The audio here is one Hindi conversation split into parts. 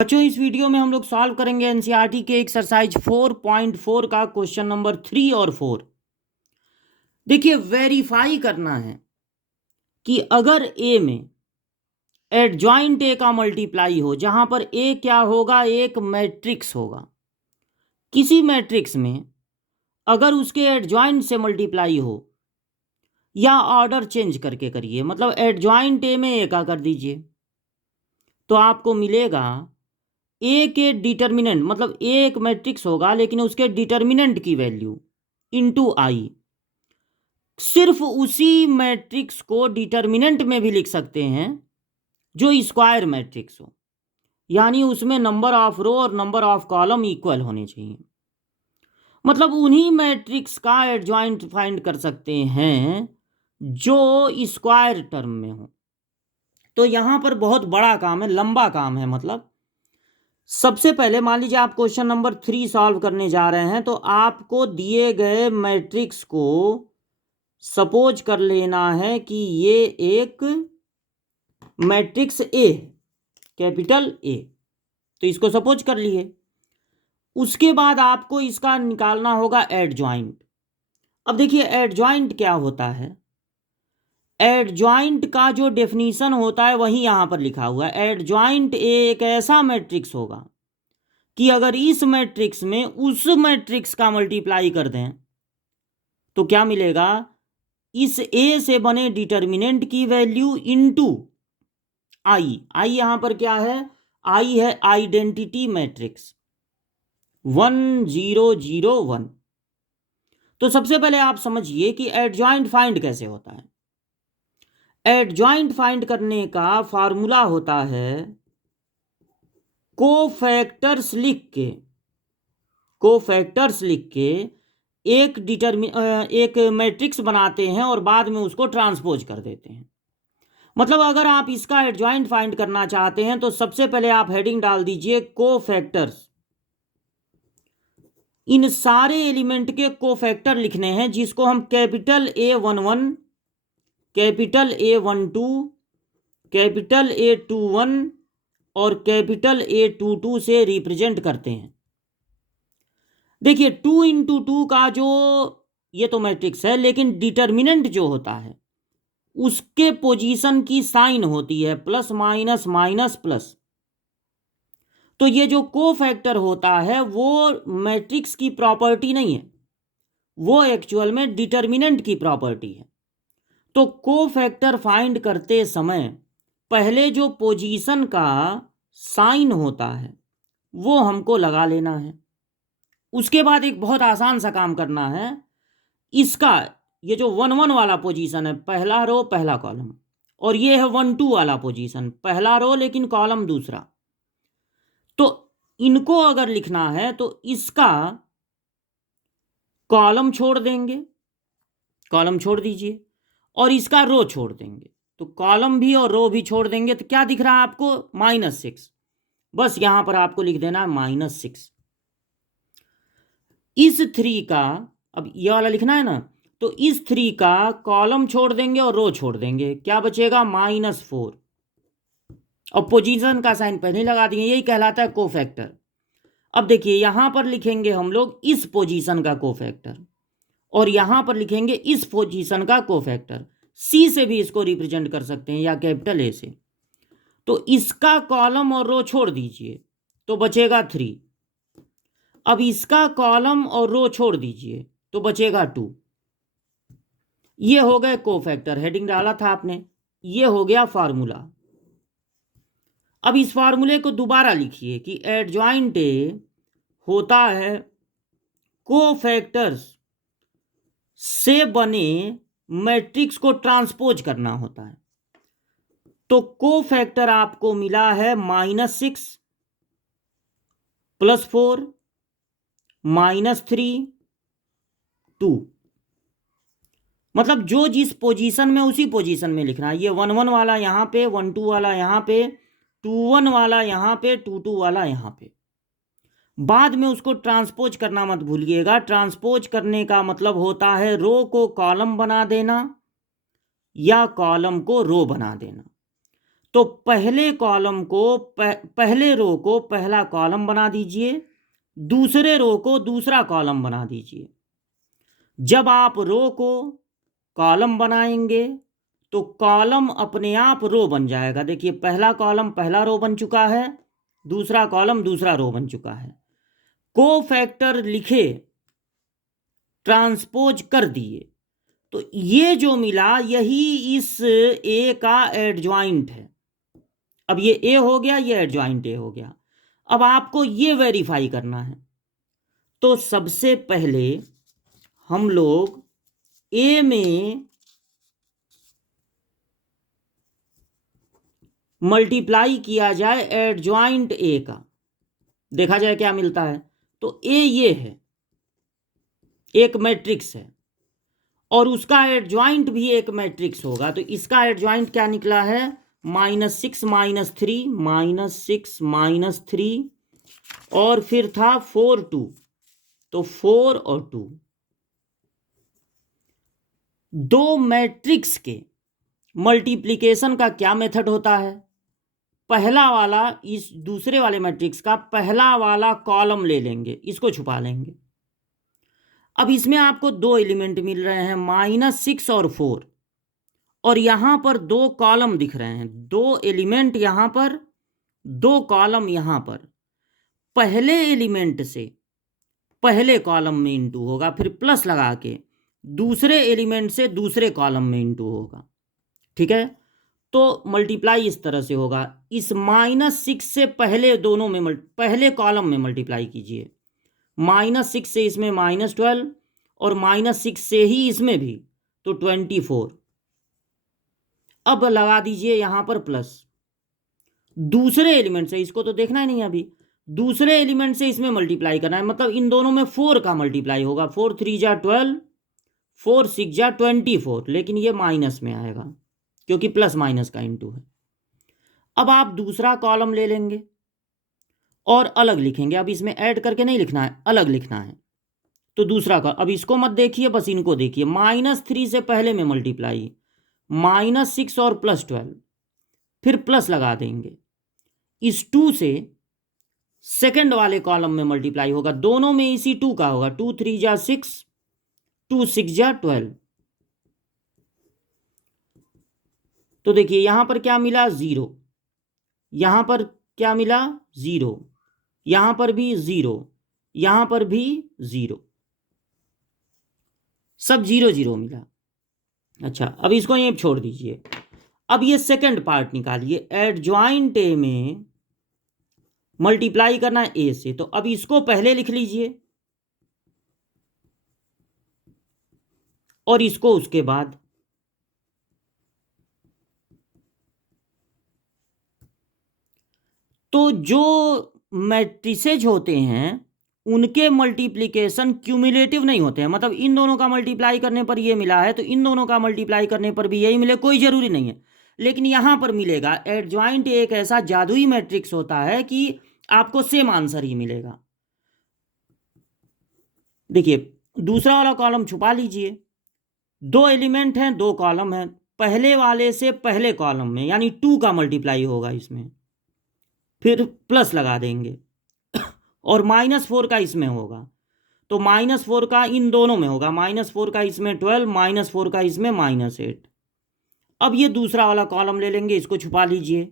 बच्चों, इस वीडियो में हम लोग सॉल्व करेंगे एनसीईआरटी के एक्सरसाइज 4.4 का क्वेश्चन नंबर 3 और 4। देखिए, वेरीफाई करना है कि अगर ए में एडजॉइंट ए का मल्टीप्लाई हो, जहां पर ए क्या होगा, एक मैट्रिक्स होगा। किसी मैट्रिक्स में अगर उसके एडजॉइंट से मल्टीप्लाई हो, या ऑर्डर चेंज करके करिए, मतलब एडजॉइंट ए में ए का कर दीजिए, तो आपको मिलेगा ए के डिटर्मिनेंट, मतलब ए एक मैट्रिक्स होगा लेकिन उसके डिटर्मिनेंट की वैल्यू इंटू आई। सिर्फ उसी मैट्रिक्स को डिटर्मिनेंट में भी लिख सकते हैं जो स्क्वायर मैट्रिक्स हो, यानी उसमें नंबर ऑफ रो और नंबर ऑफ कॉलम इक्वल होने चाहिए। मतलब उन्हीं मैट्रिक्स का एडजॉइंट फाइंड कर सकते हैं जो स्क्वायर टर्म में हो। तो यहां पर बहुत बड़ा काम है, लंबा काम है। मतलब सबसे पहले मान लीजिए आप क्वेश्चन नंबर 3 सॉल्व करने जा रहे हैं, तो आपको दिए गए मैट्रिक्स को सपोज कर लेना है कि ये एक मैट्रिक्स ए, कैपिटल ए। तो इसको सपोज कर लिए। उसके बाद आपको इसका निकालना होगा एडजॉइंट। अब देखिए, एडजॉइंट क्या होता है। एडजॉइंट का जो डेफिनीशन होता है वही यहां पर लिखा हुआ है। एडजॉइंट ए एक ऐसा मैट्रिक्स होगा कि अगर इस मैट्रिक्स में उस मैट्रिक्स का मल्टीप्लाई कर दें तो क्या मिलेगा, इस ए से बने डिटर्मिनेंट की वैल्यू इनटू आई। आई यहां पर क्या है, आई है आइडेंटिटी मैट्रिक्स 1001। तो सबसे पहले आप समझिए कि एडजॉइंट फाइंड कैसे होता है। एडजॉइंट फाइंड करने का फार्मूला होता है कोफैक्टर्स लिख के एक मैट्रिक्स बनाते हैं और बाद में उसको ट्रांसपोज कर देते हैं। मतलब अगर आप इसका एडजॉइंट फाइंड करना चाहते हैं तो सबसे पहले आप हेडिंग डाल दीजिए कोफैक्टर्स। इन सारे एलिमेंट के कोफैक्टर लिखने हैं, जिसको हम capital A11, capital A12, capital A21 और कैपिटल A22 से रिप्रेजेंट करते हैं। देखिए, 2 इंटू 2 का जो ये तो मैट्रिक्स है, लेकिन डिटर्मिनेंट जो होता है उसके पोजीशन की साइन होती है प्लस माइनस माइनस प्लस। तो ये जो कोफैक्टर होता है वो मैट्रिक्स की प्रॉपर्टी नहीं है, वो एक्चुअल में डिटर्मिनेंट की प्रॉपर्टी है। तो कोफैक्टर फाइंड करते समय पहले जो पोजीशन का साइन होता है वो हमको लगा लेना है। उसके बाद एक बहुत आसान सा काम करना है। इसका ये जो 1 1 वाला पोजीशन है, पहला रो पहला कॉलम, और ये है 1 2 वाला पोजीशन, पहला रो लेकिन कॉलम दूसरा। तो इनको अगर लिखना है तो इसका कॉलम छोड़ देंगे, कॉलम छोड़ दीजिए, और इसका रो छोड़ देंगे। तो कॉलम भी और रो भी छोड़ देंगे तो क्या दिख रहा है आपको, -6। बस यहां पर आपको लिख देना है -6। इस 3 का, अब ये वाला लिखना है ना, तो इस 3 का कॉलम छोड़ देंगे और रो छोड़ देंगे, क्या बचेगा -4। और पोजीशन का साइन पहले लगा दिए, यही कहलाता है कोफैक्टर। अब देखिए, यहां पर लिखेंगे हम लोग इस पोजीशन का कोफैक्टर, और यहां पर लिखेंगे इस पोजीशन का कोफैक्टर। सी से भी इसको रिप्रेजेंट कर सकते हैं या कैपिटल ए से। तो इसका कॉलम और रो छोड़ दीजिए तो बचेगा 3। अब इसका कॉलम और रो छोड़ दीजिए तो बचेगा 2। ये हो गए कोफैक्टर, हेडिंग डाला था आपने, ये हो गया फार्मूला। अब इस फार्मूले को दोबारा लिखिए कि एडजॉइंट ए होता है कोफैक्टर्स से बने मैट्रिक्स को ट्रांसपोज करना होता है। तो कोफैक्टर आपको मिला है -6 +4 -3 2। मतलब जो जिस पोजीशन में उसी पोजीशन में लिखना है। ये 1 1 वाला यहाँ पे, 1 2 वाला यहाँ पे, 2 1 वाला यहाँ पे, 2 2 वाला यहाँ पे। बाद में उसको ट्रांसपोज करना मत भूलिएगा। ट्रांसपोज करने का मतलब होता है रो को कॉलम बना देना या कॉलम को रो बना देना। तो पहले कॉलम को पहले रो को पहला कॉलम बना दीजिए, दूसरे रो को दूसरा कॉलम बना दीजिए। जब आप रो को कॉलम बनाएंगे तो कॉलम अपने आप रो बन जाएगा। देखिए पहला कॉलम पहला रो बन चुका है, दूसरा कॉलम दूसरा रो बन चुका है। कोफैक्टर लिखे, ट्रांसपोज कर दिए, तो ये जो मिला यही इस ए का एडजॉइंट है। अब ये ए हो गया, ये एडजॉइंट ए हो गया। अब आपको ये वेरीफाई करना है। तो सबसे पहले हम लोग ए में मल्टीप्लाई किया जाए एडजॉइंट ए का, देखा जाए क्या मिलता है। तो ए ये है, एक मैट्रिक्स है, और उसका एडजॉइंट भी एक मैट्रिक्स होगा। तो इसका एडजॉइंट क्या निकला है, -6 -3 -6 -3, और फिर था 4 2, तो 4 और 2। दो मैट्रिक्स के मल्टीप्लिकेशन का क्या मेथड होता है, पहला वाला इस दूसरे वाले मैट्रिक्स का पहला वाला कॉलम ले लेंगे, इसको छुपा लेंगे। अब इसमें आपको दो एलिमेंट मिल रहे हैं, -6 और 4, और यहां पर दो कॉलम दिख रहे हैं, दो एलिमेंट यहां पर, दो कॉलम यहां पर। पहले एलिमेंट से पहले कॉलम में इंटू होगा, फिर प्लस लगा के दूसरे एलिमेंट से दूसरे कॉलम में इंटू होगा। ठीक है, तो मल्टीप्लाई इस तरह से होगा। इस -6 से पहले दोनों में पहले कॉलम में मल्टीप्लाई कीजिए, -6 से इसमें -12, और -6 से ही इसमें भी, तो 24। अब लगा दीजिए यहां पर प्लस, दूसरे एलिमेंट से, इसको तो देखना ही नहीं अभी, दूसरे एलिमेंट से इसमें मल्टीप्लाई करना है, मतलब इन दोनों में 4 का मल्टीप्लाई होगा। 4 3 जा 12, 4 6 जा 24, लेकिन ये माइनस में आएगा क्योंकि प्लस माइनस का इंटू है। अब आप दूसरा कॉलम ले लेंगे और अलग लिखेंगे। अब इसमें ऐड करके नहीं लिखना है, अलग लिखना है। तो दूसरा का, अब इसको मत देखिए, बस इनको देखिए। -3 से पहले में मल्टीप्लाई, -6 और +12, फिर प्लस लगा देंगे। इस 2 से सेकंड वाले कॉलम में मल्टीप्लाई होगा, दोनों में इसी 2 का होगा। 2 3 जा 6, 2 6 जा 12। तो देखिए यहां पर क्या मिला, 0, यहां पर क्या मिला, 0, यहां पर भी 0, यहां पर भी 0, सब 0 0 मिला। अच्छा, अब इसको यहीं छोड़ दीजिए। अब ये सेकंड पार्ट निकालिए, एडजॉइंट ए में मल्टीप्लाई करना है ए से, तो अब इसको पहले लिख लीजिए और इसको उसके बाद। तो जो मैट्रिसेज होते हैं उनके मल्टीप्लिकेशन क्यूमुलेटिव नहीं होते हैं, मतलब इन दोनों का मल्टीप्लाई करने पर ये मिला है तो इन दोनों का मल्टीप्लाई करने पर भी यही मिले, कोई जरूरी नहीं है। लेकिन यहां पर मिलेगा। एडजॉइंट एक ऐसा जादुई मैट्रिक्स होता है कि आपको सेम आंसर ही मिलेगा। देखिए दूसरा वाला कॉलम छुपा लीजिए, दो एलिमेंट हैं, दो कॉलम हैं, पहले वाले से पहले कॉलम में यानी 2 का मल्टीप्लाई होगा इसमें, फिर प्लस लगा देंगे, और -4 का इसमें होगा, तो -4 का इन दोनों में होगा, -4 का इसमें 12, -4 का इसमें -8। अब ये दूसरा वाला कॉलम ले लेंगे, इसको छुपा लीजिए।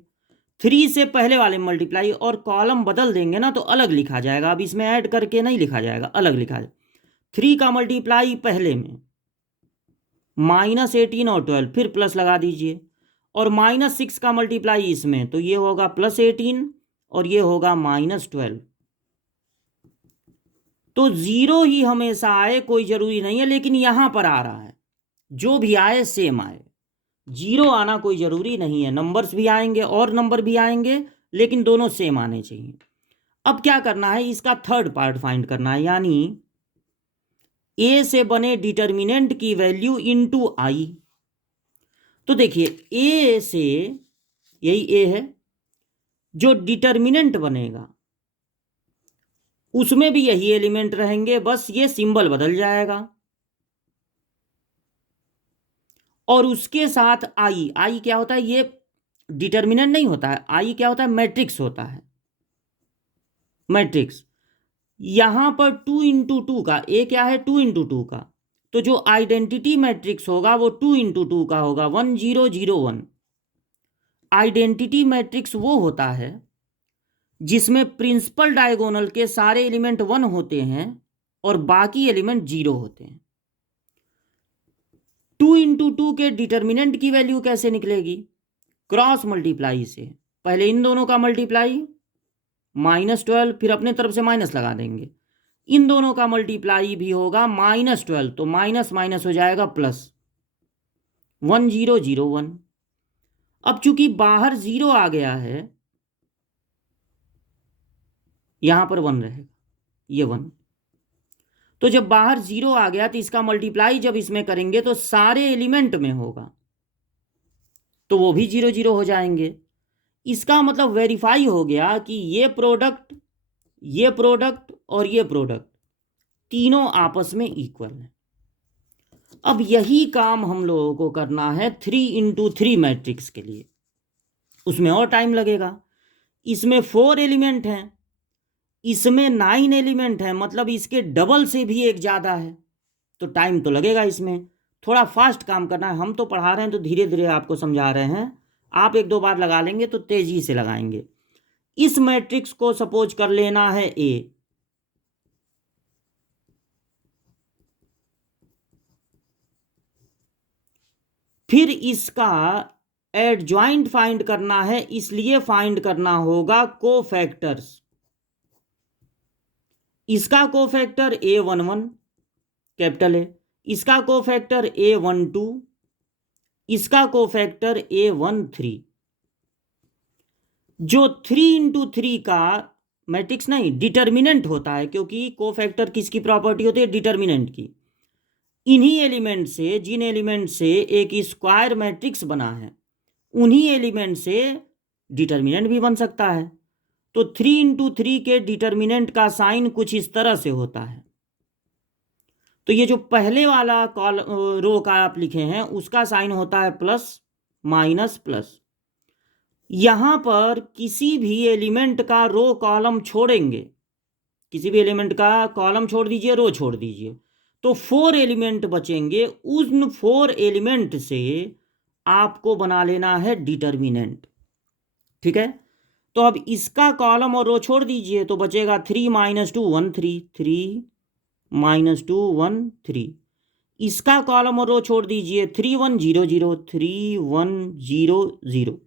3 से पहले वाले मल्टीप्लाई, और कॉलम बदल देंगे ना तो अलग लिखा जाएगा, अब इसमें ऐड करके नहीं लिखा जाएगा, अलग लिखा जाएगा। 3 का मल्टीप्लाई पहले में, -18 और 12, फिर प्लस लगा दीजिए, और -6 का मल्टीप्लाई इसमें, तो ये होगा +18 और ये होगा -12। तो 0 ही हमेशा आए, कोई जरूरी नहीं है, लेकिन यहां पर आ रहा है, जो भी आए सेम आए। 0 आना कोई जरूरी नहीं है, नंबर्स भी आएंगे और नंबर भी आएंगे, लेकिन दोनों सेम आने चाहिए। अब क्या करना है, इसका थर्ड पार्ट फाइंड करना है, यानी ए से बने डिटर्मिनेंट की वैल्यू इनटू आई। तो देखिए ए से, यही ए है, जो डिटर्मिनेंट बनेगा उसमें भी यही एलिमेंट रहेंगे, बस ये सिंबल बदल जाएगा। और उसके साथ आई, आई क्या होता है, ये डिटर्मिनेंट नहीं होता है, आई क्या होता है, मैट्रिक्स होता है, मैट्रिक्स। यहां पर 2 × 2 का, ए क्या है, 2 × 2 का, तो जो आइडेंटिटी मैट्रिक्स होगा वो 2 × 2 का होगा, 1 0 0 1। आइडेंटिटी मैट्रिक्स वो होता है जिसमें प्रिंसिपल डायगोनल के सारे एलिमेंट 1 होते हैं और बाकी एलिमेंट 0 होते हैं। 2 × 2 के डिटर्मिनेंट की वैल्यू कैसे निकलेगी, क्रॉस मल्टीप्लाई से। पहले इन दोनों का मल्टीप्लाई -12, फिर अपने तरफ से माइनस लगा देंगे, इन दोनों का मल्टीप्लाई भी होगा -12, तो माइनस माइनस हो जाएगा प्लस, 1 0 0 1। अब चूंकि बाहर 0 आ गया है, यहां पर 1 रहेगा, ये 1। तो जब बाहर 0 आ गया तो इसका मल्टीप्लाई जब इसमें करेंगे तो सारे एलिमेंट में होगा, तो वो भी 0 0 हो जाएंगे। इसका मतलब वेरीफाई हो गया कि ये प्रोडक्ट और ये प्रोडक्ट तीनों आपस में इक्वल है। अब यही काम हम लोगों को करना है 3 × 3 मैट्रिक्स के लिए, उसमें और टाइम लगेगा। इसमें 4 एलिमेंट हैं, इसमें 9 एलिमेंट हैं, मतलब इसके डबल से भी एक ज़्यादा है, तो टाइम तो लगेगा। इसमें थोड़ा फास्ट काम करना है, हम तो पढ़ा रहे हैं तो धीरे धीरे आपको समझा रहे हैं, आप 1 2 बार लगा लेंगे तो तेजी से लगाएंगे। इस मैट्रिक्स को सपोज कर लेना है ए, फिर इसका एडजॉइंट फाइंड करना है, इसलिए फाइंड करना होगा कोफैक्टर्स। इसका कोफैक्टर A11 कैपिटल है, इसका कोफैक्टर A12, इसका कोफैक्टर A13। जो 3 × 3 का मैट्रिक्स नहीं, डिटर्मिनेंट होता है, क्योंकि कोफैक्टर किसकी प्रॉपर्टी होती है, डिटर्मिनेंट की। इन्हीं एलिमेंट से, जिन एलिमेंट से एक स्क्वायर मैट्रिक्स बना है, उन्हीं एलिमेंट से डिटर्मिनेंट भी बन सकता है। तो 3 × 3 के डिटर्मिनेंट का साइन कुछ इस तरह से होता है। तो ये जो पहले वाला रो का आप लिखे हैं उसका साइन होता है प्लस माइनस प्लस। यहां पर किसी भी एलिमेंट का रो कॉलम छोड़ेंगे, किसी भी एलिमेंट का कॉलम छोड़ दीजिए, रो छोड़ दीजिए, तो 4 एलिमेंट बचेंगे। उन 4 एलिमेंट से आपको बना लेना है डिटर्मिनेंट, ठीक है। तो अब इसका कॉलम और रो छोड़ दीजिए तो बचेगा 3 - 2 1 3, 3 - 2 1 3। इसका कॉलम और रो छोड़ दीजिए, 3 1 0 0, 3 1 0 0।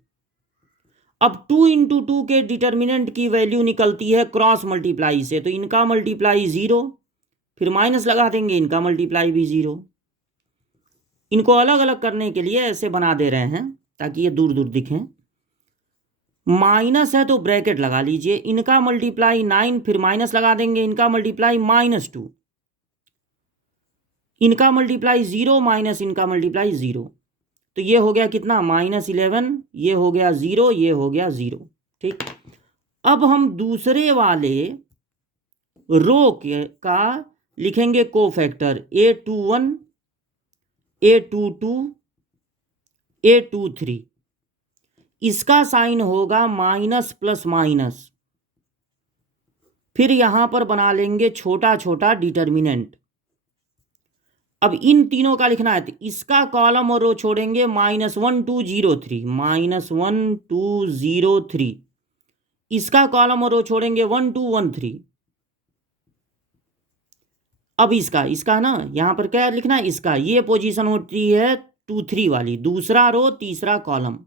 अब 2 × 2 के डिटर्मिनेंट की वैल्यू निकलती है क्रॉस मल्टीप्लाई से, तो इनका मल्टीप्लाई 0, फिर माइनस लगा देंगे, इनका मल्टीप्लाई भी 0। इनको अलग अलग करने के लिए ऐसे बना दे रहे हैं ताकि ये दूर दूर दिखें। माइनस है तो ब्रैकेट लगा लीजिए, इनका मल्टीप्लाई 9, फिर माइनस लगा देंगे, इनका मल्टीप्लाई -2, इनका मल्टीप्लाई 0 माइनस इनका मल्टीप्लाई 0, तो ये हो गया कितना, -11, ये हो गया 0, ये हो गया 0, ठीक। अब हम दूसरे वाले रो का लिखेंगे कोफैक्टर A21, A22, A23। इसका साइन होगा माइनस प्लस माइनस, फिर यहां पर बना लेंगे छोटा छोटा डिटर्मिनेंट। अब इन तीनों का लिखना है, तो इसका कॉलम और रो छोड़ेंगे, -1 2 0 3, -1 2 0 3। इसका कॉलम और रो छोड़ेंगे 1 2 1 3। अब इसका ना यहां पर क्या लिखना है, इसका ये पोजीशन होती है 2 3 वाली, दूसरा रो तीसरा कॉलम।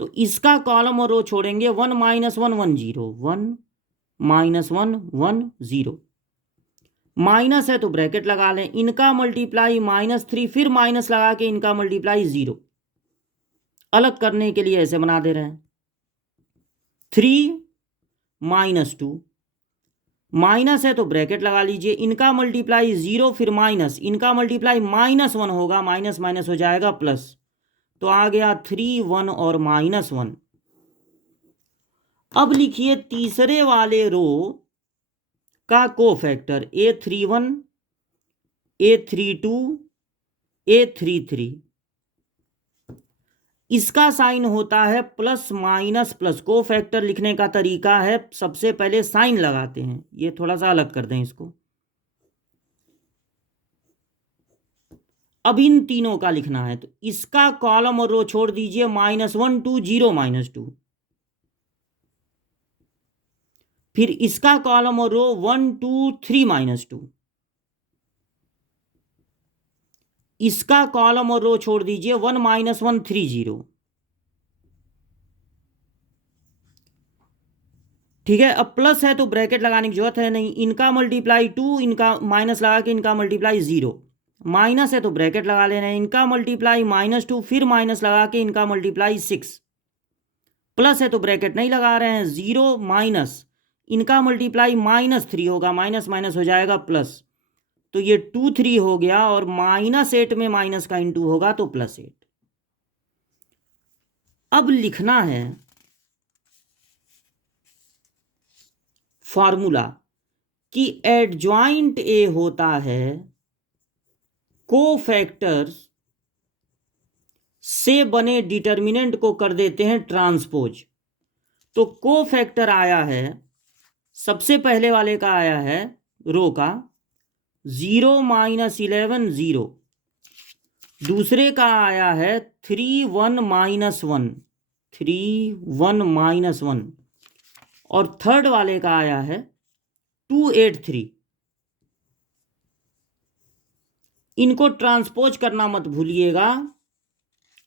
तो इसका कॉलम और रो छोड़ेंगे 1 - 1 1 0, 1 - 1 1 0। माइनस है तो ब्रैकेट लगा लें, इनका मल्टीप्लाई -3, फिर माइनस लगा के इनका मल्टीप्लाई 0। अलग करने के लिए ऐसे बना दे रहे हैं, 3 - 2, माइनस है तो ब्रैकेट लगा लीजिए, इनका मल्टीप्लाई 0, फिर माइनस, इनका मल्टीप्लाई -1 होगा, माइनस माइनस हो जाएगा प्लस, तो आ गया 3 1 और -1। अब लिखिए तीसरे वाले रो का कोफैक्टर A31, A32, A33। इसका साइन होता है प्लस माइनस प्लस। को फैक्टर लिखने का तरीका है सबसे पहले साइन लगाते हैं, ये थोड़ा सा अलग कर दें इसको। अब इन तीनों का लिखना है, तो इसका कॉलम और रो छोड़ दीजिए, -1 2 0 -2। फिर इसका कॉलम और रो 1 2 3 -2। इसका कॉलम और रो छोड़ दीजिए, 1 -1 3 0। ठीक है, अब प्लस है तो ब्रैकेट लगाने की जरूरत है नहीं। इनका मल्टीप्लाई 2, इनका माइनस लगा के इनका मल्टीप्लाई 0। माइनस है तो ब्रैकेट लगा लेना है। इनका मल्टीप्लाई -2, फिर माइनस लगा के इनका मल्टीप्लाई 6। प्लस है तो ब्रैकेट नहीं लगा रहे हैं। 0 माइनस, इनका मल्टीप्लाई -3 होगा, माइनस माइनस हो जाएगा प्लस, तो ये 2 3 हो गया, और -8 में माइनस का इंटू होगा तो +8। अब लिखना है फॉर्मूला कि एडजॉइंट ए होता है कोफैक्टर्स से बने डिटर्मिनेंट को कर देते हैं ट्रांसपोज। तो कोफैक्टर आया है, सबसे पहले वाले का आया है रो का 0 -11 0। दूसरे का आया है 3 1 -1 3 1 -1। और थर्ड वाले का आया है 2 8 3। इनको ट्रांसपोज करना मत भूलिएगा,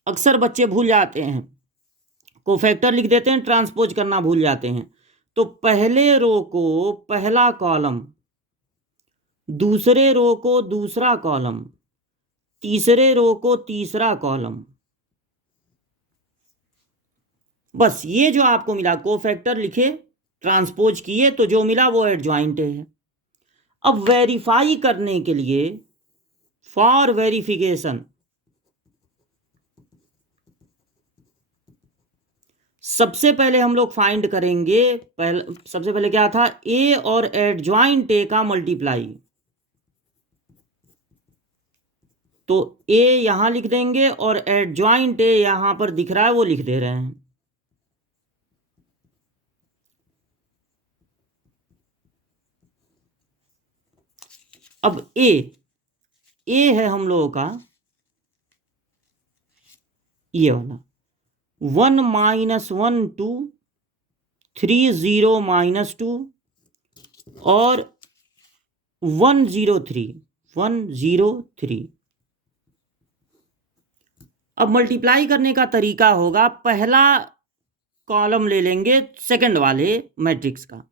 अक्सर बच्चे भूल जाते हैं, कोफैक्टर लिख देते हैं, ट्रांसपोज करना भूल जाते हैं। तो पहले रो को पहला कॉलम, दूसरे रो को दूसरा कॉलम, तीसरे रो को तीसरा कॉलम। बस ये जो आपको मिला, कोफैक्टर लिखे, ट्रांसपोज किए, तो जो मिला वो एडजॉइंट है। अब वेरीफाई करने के लिए, फॉर वेरिफिकेशन, सबसे पहले हम लोग फाइंड करेंगे, सबसे पहले क्या था, ए और एडजॉइंट ए का मल्टीप्लाई। तो ए यहां लिख देंगे और एडजॉइंट ए यहां पर दिख रहा है वो लिख दे रहे हैं। अब ए है हम लोगों का ये वाला 1 -1 2 3 0 -2 और 1 0 3 1 0 3। अब मल्टीप्लाई करने का तरीका होगा, पहला कॉलम ले लेंगे सेकंड वाले मैट्रिक्स का,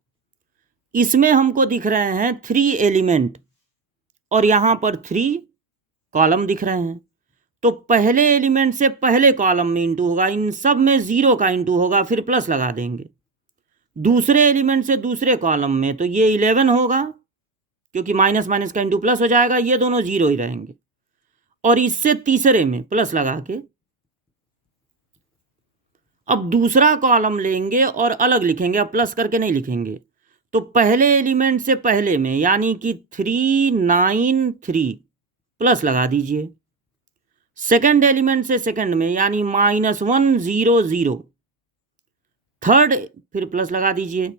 इसमें हमको दिख रहे हैं 3 एलिमेंट और यहां पर 3 कॉलम दिख रहे हैं। तो पहले एलिमेंट से पहले कॉलम में इंटू होगा, इन सब में 0 का इंटू होगा, फिर प्लस लगा देंगे। दूसरे एलिमेंट से दूसरे कॉलम में तो ये 11 होगा, क्योंकि माइनस माइनस का इंटू प्लस हो जाएगा, ये दोनों 0 ही रहेंगे। और इससे तीसरे में प्लस लगा के अब दूसरा कॉलम लेंगे और अलग लिखेंगे, अब प्लस करके नहीं लिखेंगे। तो पहले एलिमेंट से पहले में यानी कि 3 9 3 प्लस लगा दीजिए। सेकंड एलिमेंट से सेकंड में यानी -1 0 0, थर्ड फिर प्लस लगा दीजिए।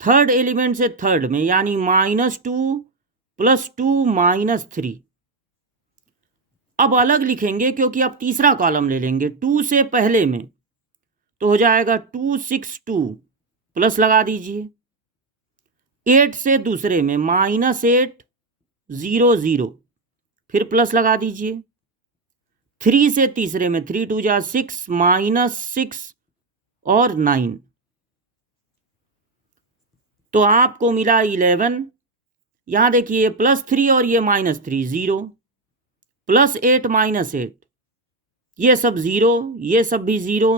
थर्ड एलिमेंट से थर्ड में यानी -2 + 2 -3। अब अलग लिखेंगे क्योंकि अब तीसरा कॉलम ले लेंगे 2 से पहले में, तो हो जाएगा 2 6 2 प्लस लगा दीजिए। 8 से दूसरे में -8 0 0 फिर प्लस लगा दीजिए। 3 से तीसरे में 3 2 जा 6 -6 और 9, तो आपको मिला 11। यहां देखिए +3 और ये -3 0, +8 -8 ये सब 0, ये सब भी 0।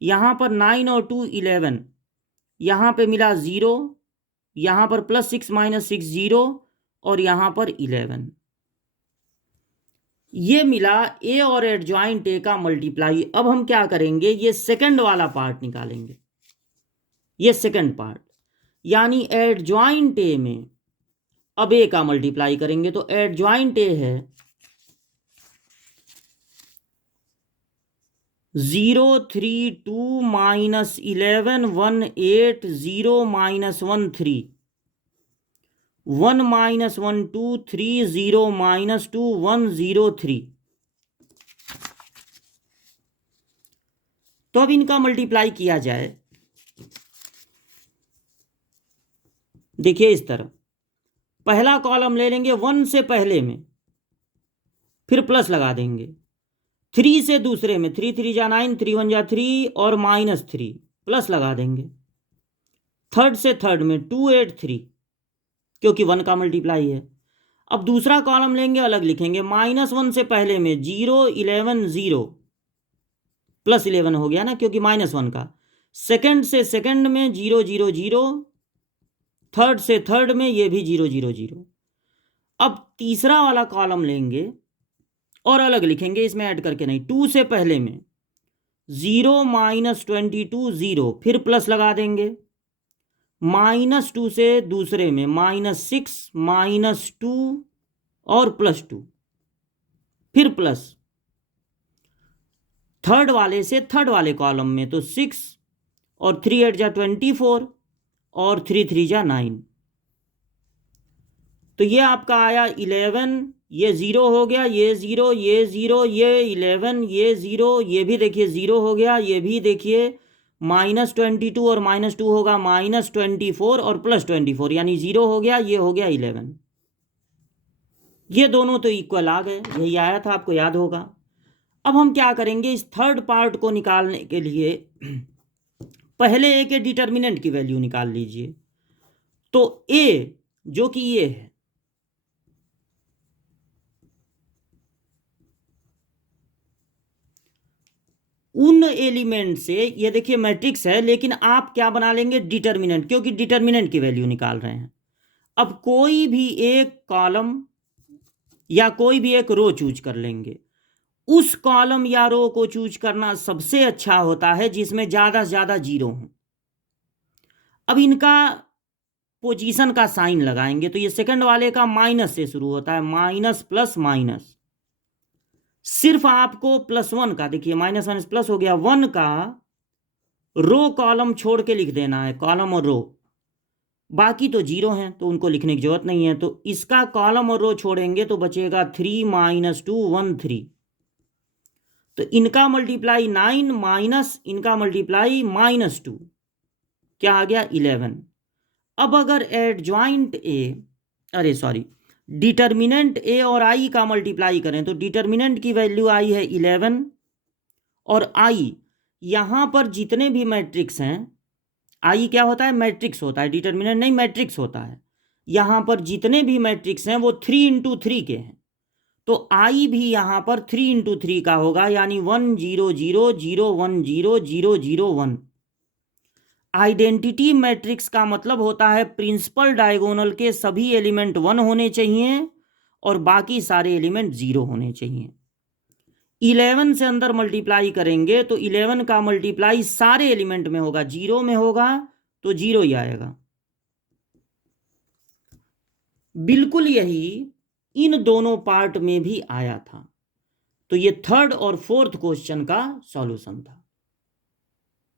यहां पर 9 और 2 11, यहां पे मिला 0, यहां पर +6 -6 0 और यहां पर 11। ये मिला ए और एडजॉइंट ए का मल्टीप्लाई। अब हम क्या करेंगे, ये सेकंड वाला पार्ट निकालेंगे, ये सेकंड पार्ट, यानी एडजॉइंट ए में अब ए का मल्टीप्लाई करेंगे। तो एडजॉइंट ए है 032 माइनस 11 180 माइनस 13 1 माइनस 12 30 माइनस 2 103। तो अब इनका मल्टीप्लाई किया जाए, देखिए इस तरह पहला कॉलम ले लेंगे 1 से पहले में, फिर प्लस लगा देंगे, 3 से दूसरे में, 3 3 जा 9, 3 1 जा 3 और माइनस 3 प्लस लगा देंगे, थर्ड से थर्ड में 2 8 3 क्योंकि 1 का मल्टीप्लाई है। अब दूसरा कॉलम लेंगे, अलग लिखेंगे, -1 से पहले में 0 11 0 प्लस 11 हो गया ना क्योंकि -1 का, सेकंड से सेकंड में 0 0 0, थर्ड से थर्ड में ये भी 0 0 0। अब तीसरा वाला कॉलम लेंगे और अलग लिखेंगे, इसमें ऐड करके नहीं, 2 से पहले में 0 -22 0, फिर प्लस लगा देंगे, -2 से दूसरे में -6 -2 और +2, फिर प्लस थर्ड वाले से थर्ड वाले कॉलम में तो 6 और 3 8 जा 24 और 3 3 जा 9। तो ये आपका आया 11, ये 0 हो गया, ये 0 ये 0 ये 11 ये 0, ये भी देखिए 0 हो गया, ये भी देखिए -22 और -2 होगा -24 और +24, यानी 0 हो गया, ये हो गया 11। ये दोनों तो इक्वल आ गए, यही आया था, आपको याद होगा। अब हम क्या करेंगे, इस थर्ड पार्ट को निकालने के लिए पहले ए के डिटर्मिनेंट की वैल्यू निकाल लीजिए। तो ए जो कि ये है, उन एलिमेंट से, ये देखिए मैट्रिक्स है लेकिन आप क्या बना लेंगे, डिटर्मिनेंट, क्योंकि डिटर्मिनेंट की वैल्यू निकाल रहे हैं। अब कोई भी एक कॉलम या कोई भी एक रो चूज कर लेंगे, उस कॉलम या रो को चूज करना सबसे अच्छा होता है जिसमें ज्यादा से ज्यादा जीरो हो। अब इनका पोजीशन का साइन लगाएंगे, तो ये सेकंड वाले का माइनस से शुरू होता है, माइनस प्लस माइनस, सिर्फ आपको +1 का, देखिए -1 प्लस हो गया, 1 का रो कॉलम छोड़ के लिख देना है, कॉलम और रो, बाकी तो जीरो हैं तो उनको लिखने की जरूरत नहीं है। तो इसका कॉलम और रो छोड़ेंगे तो बचेगा 3 - 2 1 3। तो इनका मल्टीप्लाई 9 माइनस इनका मल्टीप्लाई -2, क्या आ गया 11। अब अगर एडजॉइंट ए, अरे सॉरी, डिटर्मिनेंट ए और आई का मल्टीप्लाई करें तो डिटर्मिनेंट की वैल्यू आई है 11 और आई, यहां पर जितने भी मैट्रिक्स हैं, आई क्या होता है, मैट्रिक्स होता है, डिटर्मिनेंट नहीं मैट्रिक्स होता है, यहां पर जितने भी मैट्रिक्स हैं वो 3 × 3 के हैं, तो आई भी यहां पर 3 × 3 का होगा, यानी 1 0 0 0 1 0 0 0 1। आइडेंटिटी मैट्रिक्स का मतलब होता है प्रिंसिपल डायगोनल के सभी एलिमेंट 1 होने चाहिए और बाकी सारे एलिमेंट 0 होने चाहिए। 11 से अंदर मल्टीप्लाई करेंगे तो 11 का मल्टीप्लाई सारे एलिमेंट में होगा, 0 में होगा तो 0 ही आएगा। बिल्कुल यही इन दोनों पार्ट में भी आया था। तो ये थर्ड और फोर्थ क्वेश्चन का सॉल्यूशन था।